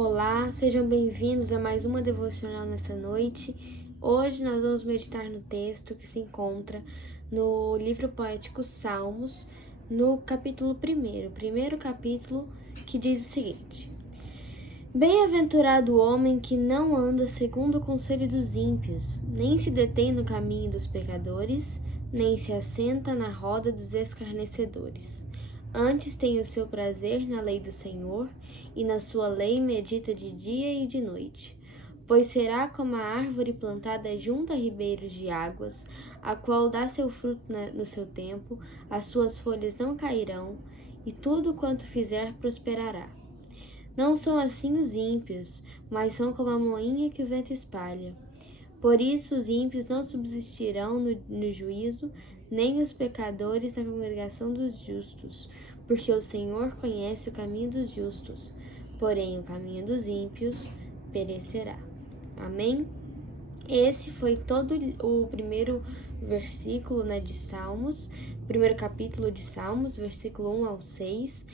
Olá, sejam bem-vindos a mais uma devocional nessa noite. Hoje nós vamos meditar no texto que se encontra no livro poético Salmos, no capítulo 1, primeiro capítulo, que diz o seguinte: Bem-aventurado o homem que não anda segundo o conselho dos ímpios, nem se detém no caminho dos pecadores, nem se assenta na roda dos escarnecedores. Antes tem o seu prazer na lei do Senhor, e na sua lei medita de dia e de noite. Pois será como a árvore plantada junto a ribeiros de águas, a qual dá seu fruto no seu tempo, as suas folhas não cairão, e tudo quanto fizer prosperará. Não são assim os ímpios, mas são como a moinha que o vento espalha. Por isso os ímpios não subsistirão no juízo, nem os pecadores na congregação dos justos, porque o Senhor conhece o caminho dos justos, porém o caminho dos ímpios perecerá. Amém? Esse foi todo o primeiro versículo, de Salmos, primeiro capítulo de Salmos, versículo 1 ao 6,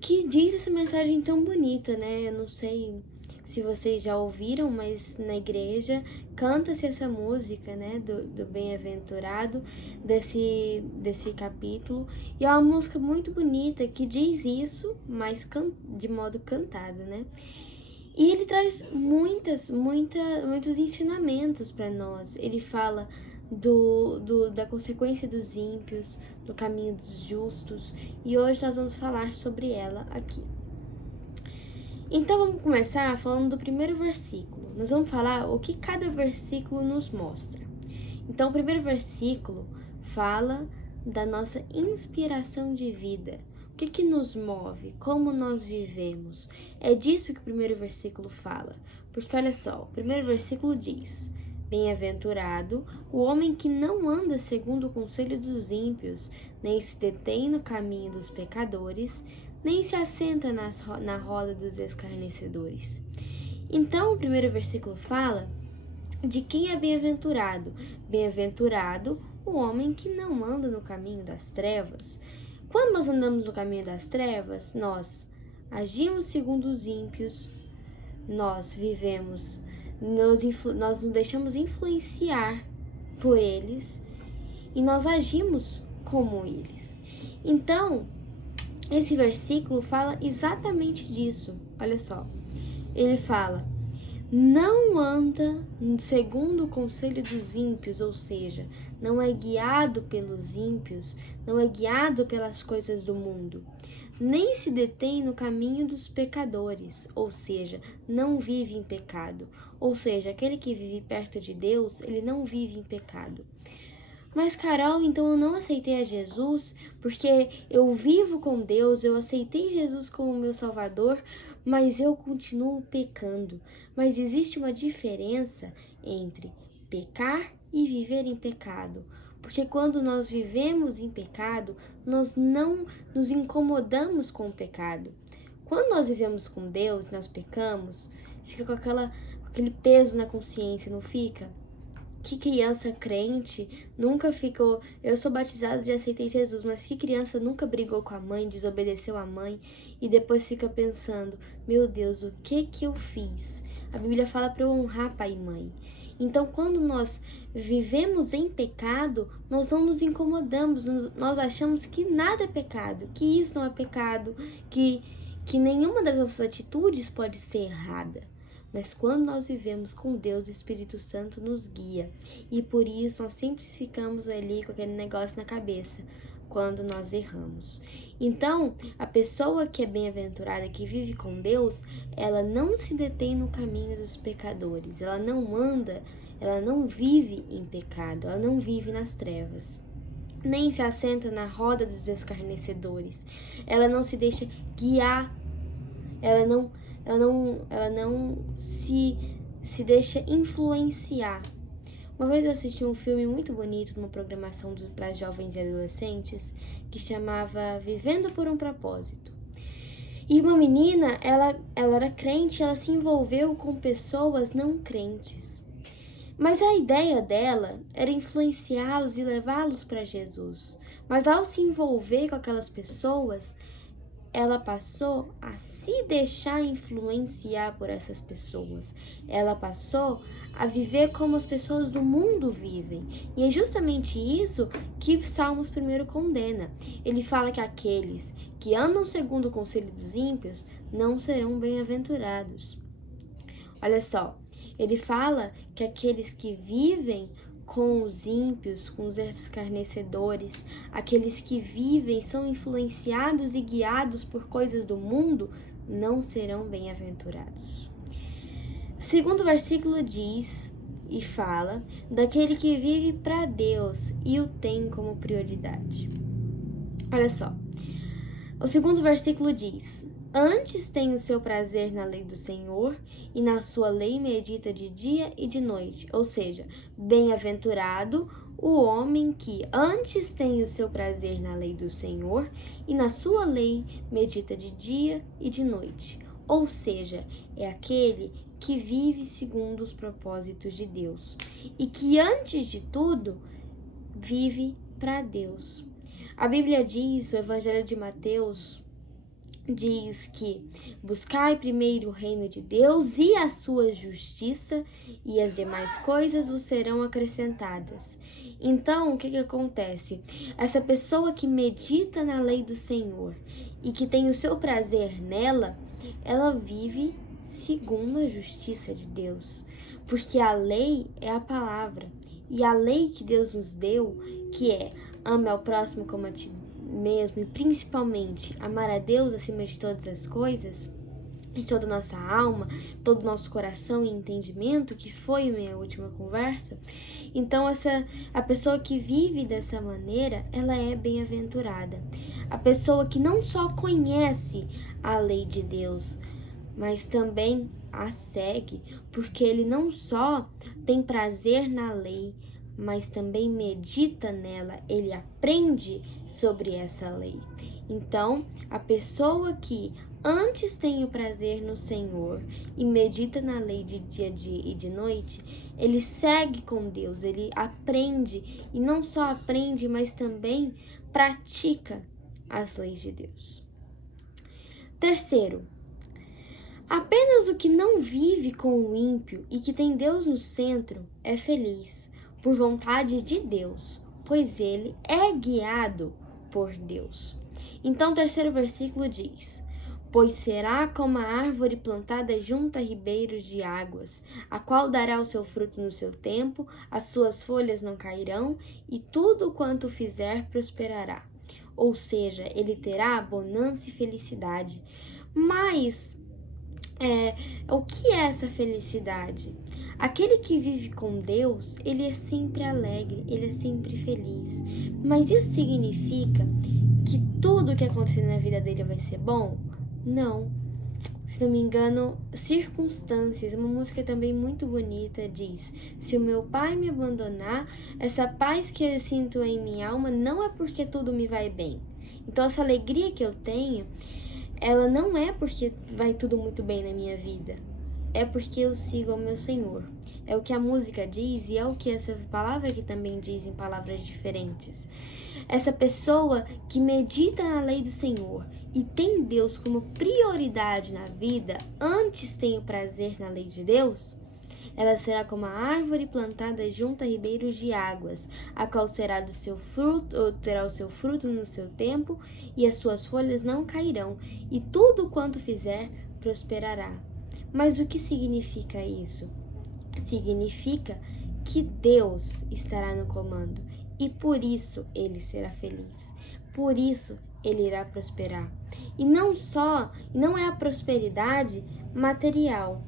que diz essa mensagem tão bonita, Eu não sei se vocês já ouviram, mas na igreja canta-se essa música, do bem-aventurado desse capítulo. E é uma música muito bonita que diz isso, mas de modo cantado, E ele traz muitos ensinamentos para nós. Ele fala da consequência dos ímpios, do caminho dos justos, e hoje nós vamos falar sobre ela aqui. Então vamos começar falando do primeiro versículo. Nós vamos falar o que cada versículo nos mostra. Então o primeiro versículo fala da nossa inspiração de vida. O que nos move? Como nós vivemos? É disso que o primeiro versículo fala. Porque olha só, o primeiro versículo diz: Bem-aventurado o homem que não anda segundo o conselho dos ímpios, nem se detém no caminho dos pecadores, nem se assenta na roda dos escarnecedores. Então, o primeiro versículo fala de quem é bem-aventurado. Bem-aventurado o homem que não anda no caminho das trevas. Quando nós andamos no caminho das trevas, nós agimos segundo os ímpios, nós vivemos, nós nos deixamos influenciar por eles e nós agimos como eles. Então, esse versículo fala exatamente disso. Olha só, ele fala: não anda segundo o conselho dos ímpios, ou seja, não é guiado pelos ímpios, não é guiado pelas coisas do mundo, nem se detém no caminho dos pecadores, ou seja, não vive em pecado, ou seja, aquele que vive perto de Deus, ele não vive em pecado. Mas, Carol, então eu não aceitei a Jesus porque eu vivo com Deus, eu aceitei Jesus como meu Salvador, mas eu continuo pecando. Mas existe uma diferença entre pecar e viver em pecado. Porque quando nós vivemos em pecado, nós não nos incomodamos com o pecado. Quando nós vivemos com Deus, nós pecamos, fica com aquele peso na consciência, não fica? Que criança crente nunca ficou... Eu sou batizada e aceitei Jesus, mas que criança nunca brigou com a mãe, desobedeceu a mãe e depois fica pensando: meu Deus, o que eu fiz? A Bíblia fala para eu honrar pai e mãe. Então, quando nós vivemos em pecado, nós não nos incomodamos, nós achamos que nada é pecado, que isso não é pecado, que nenhuma das nossas atitudes pode ser errada. Mas quando nós vivemos com Deus, o Espírito Santo nos guia. E por isso nós sempre ficamos ali com aquele negócio na cabeça quando nós erramos. Então, a pessoa que é bem-aventurada, que vive com Deus, ela não se detém no caminho dos pecadores. Ela não anda, ela não vive em pecado, ela não vive nas trevas. Nem se assenta na roda dos escarnecedores. Ela não se deixa guiar. Ela não se deixa influenciar. Uma vez eu assisti um filme muito bonito numa programação para jovens e adolescentes que chamava Vivendo por um Propósito. E uma menina, ela era crente, ela se envolveu com pessoas não crentes. Mas a ideia dela era influenciá-los e levá-los para Jesus. Mas ao se envolver com aquelas pessoas, ela passou a se deixar influenciar por essas pessoas. Ela passou a viver como as pessoas do mundo vivem. E é justamente isso que Salmos 1 condena. Ele fala que aqueles que andam segundo o conselho dos ímpios não serão bem-aventurados. Olha só, ele fala que aqueles que vivem com os ímpios, com os escarnecedores, aqueles que vivem, são influenciados e guiados por coisas do mundo, não serão bem-aventurados. O segundo versículo diz e fala daquele que vive para Deus e o tem como prioridade. Olha só, o segundo versículo diz: antes tem o seu prazer na lei do Senhor, e na sua lei medita de dia e de noite. Ou seja, bem-aventurado o homem que antes tem o seu prazer na lei do Senhor, e na sua lei medita de dia e de noite. Ou seja, é aquele que vive segundo os propósitos de Deus, e que antes de tudo, vive para Deus. A Bíblia diz, o Evangelho de Mateus diz que buscai primeiro o reino de Deus e a sua justiça, e as demais coisas vos serão acrescentadas. Então, o que acontece? Essa pessoa que medita na lei do Senhor e que tem o seu prazer nela, ela vive segundo a justiça de Deus, porque a lei é a palavra, e a lei que Deus nos deu, que é ame ao próximo como a ti mesmo, e principalmente amar a Deus acima de todas as coisas, em toda a nossa alma, todo o nosso coração e entendimento, que foi a minha última conversa. Então, a pessoa que vive dessa maneira, ela é bem-aventurada. A pessoa que não só conhece a lei de Deus, mas também a segue, porque ele não só tem prazer na lei, mas também medita nela, ele aprende sobre essa lei. Então, a pessoa que antes tem o prazer no Senhor e medita na lei de dia e de noite, ele segue com Deus, ele aprende, e não só aprende, mas também pratica as leis de Deus. Terceiro, apenas o que não vive com o ímpio e que tem Deus no centro é feliz, por vontade de Deus, pois ele é guiado por Deus. Então, o terceiro versículo diz: pois será como a árvore plantada junto a ribeiros de águas, a qual dará o seu fruto no seu tempo, as suas folhas não cairão, e tudo quanto fizer prosperará. Ou seja, ele terá bonança e felicidade. Mas, o que é essa felicidade? Aquele que vive com Deus, ele é sempre alegre, ele é sempre feliz. Mas isso significa que tudo que acontecer na vida dele vai ser bom? Não. Se não me engano, Circunstâncias, uma música também muito bonita, diz: se o meu pai me abandonar, essa paz que eu sinto em minha alma não é porque tudo me vai bem. Então, essa alegria que eu tenho, ela não é porque vai tudo muito bem na minha vida. É porque eu sigo ao meu Senhor. É o que a música diz e é o que essa palavra aqui também diz em palavras diferentes. Essa pessoa que medita na lei do Senhor e tem Deus como prioridade na vida, antes tem o prazer na lei de Deus, ela será como a árvore plantada junto a ribeiros de águas, a qual será do seu fruto, ou terá o seu fruto no seu tempo, e as suas folhas não cairão, e tudo quanto fizer prosperará. Mas o que significa isso? Significa que Deus estará no comando, e por isso ele será feliz. Por isso ele irá prosperar. E não é a prosperidade material,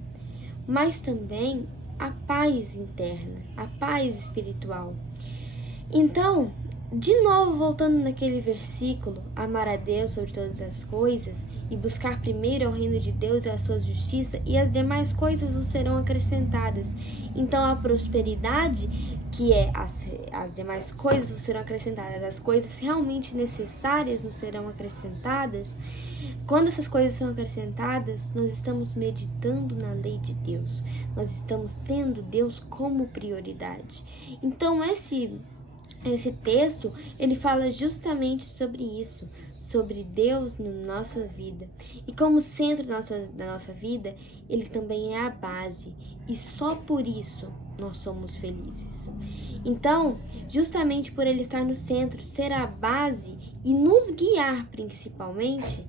mas também a paz interna, a paz espiritual. Então, de novo, voltando naquele versículo, amar a Deus sobre todas as coisas e buscar primeiro o reino de Deus e a sua justiça, e as demais coisas vos serão acrescentadas. Então, a prosperidade, que é as demais coisas vos serão acrescentadas, as coisas realmente necessárias nos serão acrescentadas. Quando essas coisas são acrescentadas, nós estamos meditando na lei de Deus, nós estamos tendo Deus como prioridade. Então, Esse texto, ele fala justamente sobre isso, sobre Deus na nossa vida. E como centro da nossa vida, ele também é a base. E só por isso nós somos felizes. Então, justamente por ele estar no centro, ser a base e nos guiar principalmente,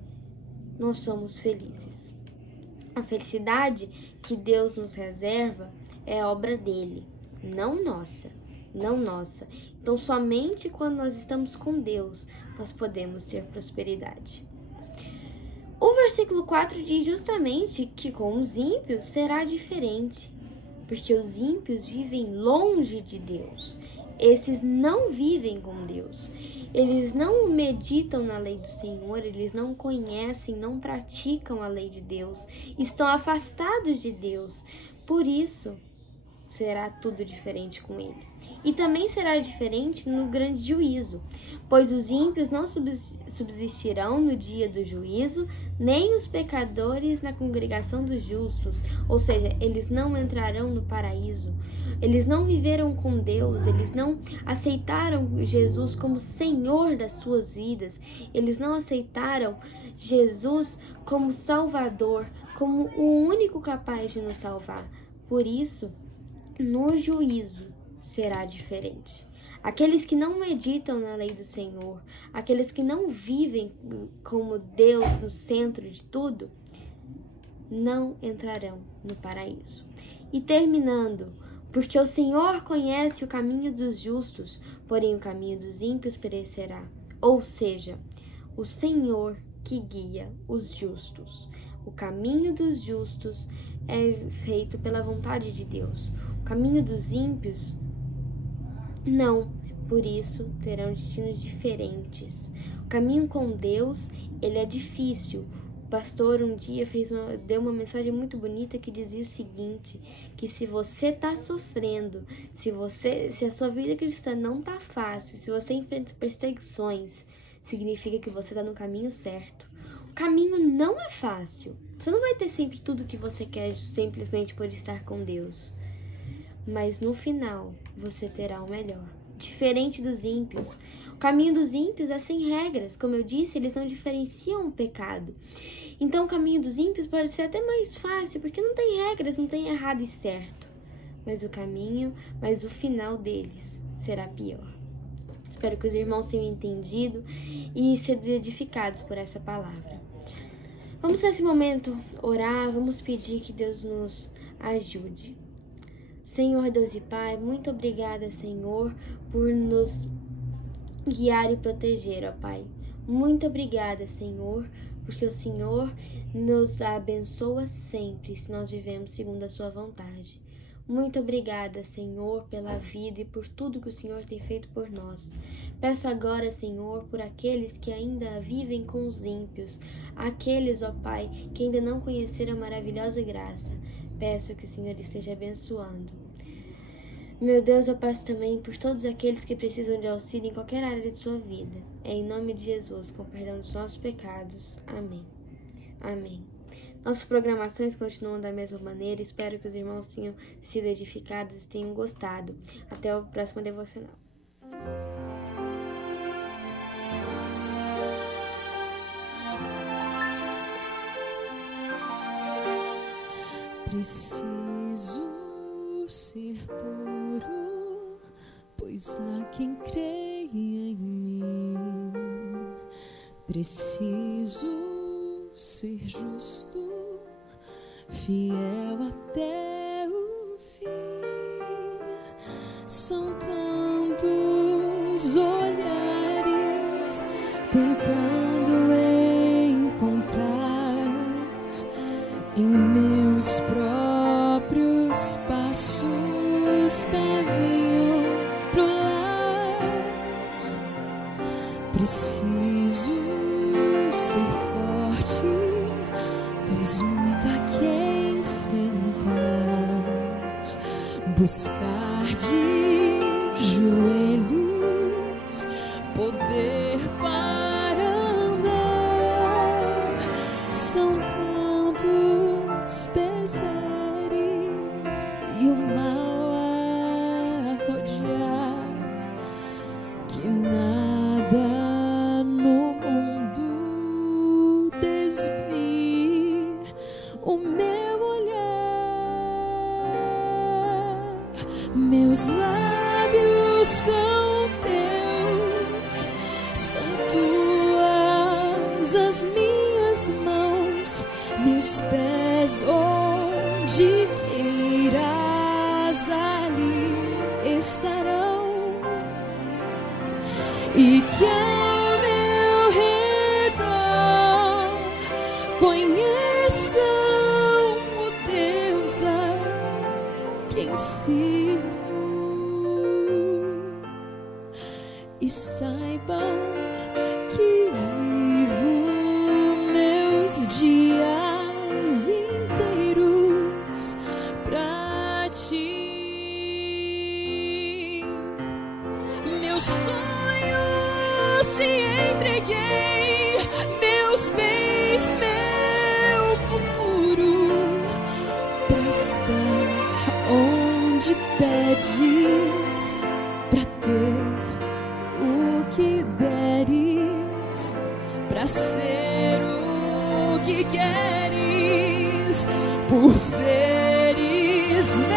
nós somos felizes. A felicidade que Deus nos reserva é obra dele, não nossa. Não nossa. Então, somente quando nós estamos com Deus, nós podemos ter prosperidade. O versículo 4 diz justamente que com os ímpios será diferente, porque os ímpios vivem longe de Deus. Esses não vivem com Deus. Eles não meditam na lei do Senhor, eles não conhecem, não praticam a lei de Deus, estão afastados de Deus. Por isso, será tudo diferente com ele. E também será diferente no grande juízo, pois os ímpios não subsistirão no dia do juízo, nem os pecadores na congregação dos justos, ou seja, eles não entrarão no paraíso. Eles não viveram com Deus, eles não aceitaram Jesus como Senhor das suas vidas, eles não aceitaram Jesus como Salvador, como o único capaz de nos salvar. Por isso, no juízo será diferente. Aqueles que não meditam na lei do Senhor, aqueles que não vivem como Deus no centro de tudo, não entrarão no paraíso. E terminando, porque o Senhor conhece o caminho dos justos, porém o caminho dos ímpios perecerá. Ou seja, o Senhor que guia os justos. O caminho dos justos é feito pela vontade de Deus. O caminho dos ímpios, não. Por isso, terão destinos diferentes. O caminho com Deus, ele é difícil. O pastor um dia deu uma mensagem muito bonita que dizia o seguinte, que se você está sofrendo, se a sua vida cristã não está fácil, se você enfrenta perseguições, significa que você está no caminho certo. O caminho não é fácil. Você não vai ter sempre tudo o que você quer simplesmente por estar com Deus. Mas no final, você terá o melhor. Diferente dos ímpios. O caminho dos ímpios é sem regras. Como eu disse, eles não diferenciam o pecado. Então, o caminho dos ímpios pode ser até mais fácil, porque não tem regras, não tem errado e certo. Mas o final deles será pior. Espero que os irmãos tenham entendido e sido edificados por essa palavra. Vamos nesse momento orar, vamos pedir que Deus nos ajude. Senhor Deus e Pai, muito obrigada, Senhor, por nos guiar e proteger, ó Pai. Muito obrigada, Senhor, porque o Senhor nos abençoa sempre se nós vivemos segundo a sua vontade. Muito obrigada, Senhor, pela vida e por tudo que o Senhor tem feito por nós. Peço agora, Senhor, por aqueles que ainda vivem com os ímpios, aqueles, ó Pai, que ainda não conheceram a maravilhosa graça. Peço que o Senhor esteja abençoando. Meu Deus, eu peço também por todos aqueles que precisam de auxílio em qualquer área de sua vida. É em nome de Jesus, com perdão dos nossos pecados. Amém. Amém. Nossas programações continuam da mesma maneira. Espero que os irmãos tenham sido edificados e tenham gostado. Até o próximo devocional. Preciso ser puro, pois há quem creia em mim. Preciso ser justo, fiel até o fim. São tantos olhares tentando encontrar em meus próprios passos caminho pro lar. Preciso ser forte, pois muito há que enfrentar. Buscar de joelhos poder para andar. São tantos pesares e o mal a rodear. Deus, as minhas mãos, meus pés onde queiras, ali estarão. E que ao meu redor conheçam o Deus a quem sirvo e saibam que vivo meus dias inteiros pra ti. Meus sonhos te entreguei, meus bens, meu futuro, pra estar onde pedes, pra ter o que deres, pra ser o que queres, por seres meu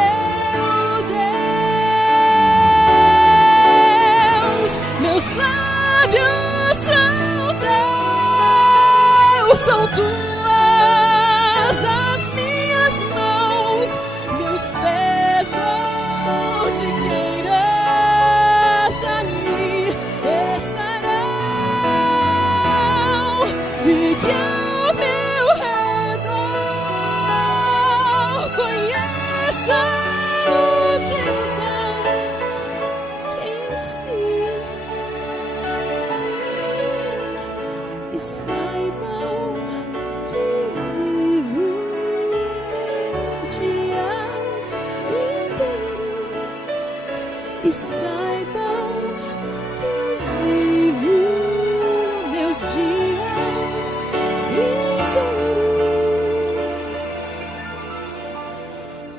Deus. Meus lábios são teus, são tuas as minhas mãos, meus pés onde queiras, ali estarão. E que ao meu redor conheça o Deus a quem sirvo e saibam que vivo meus dias inteiros, e saibam que vivo meus dias inteiros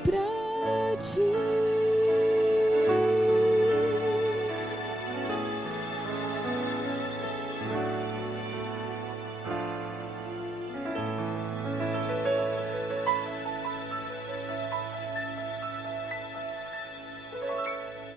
pra ti.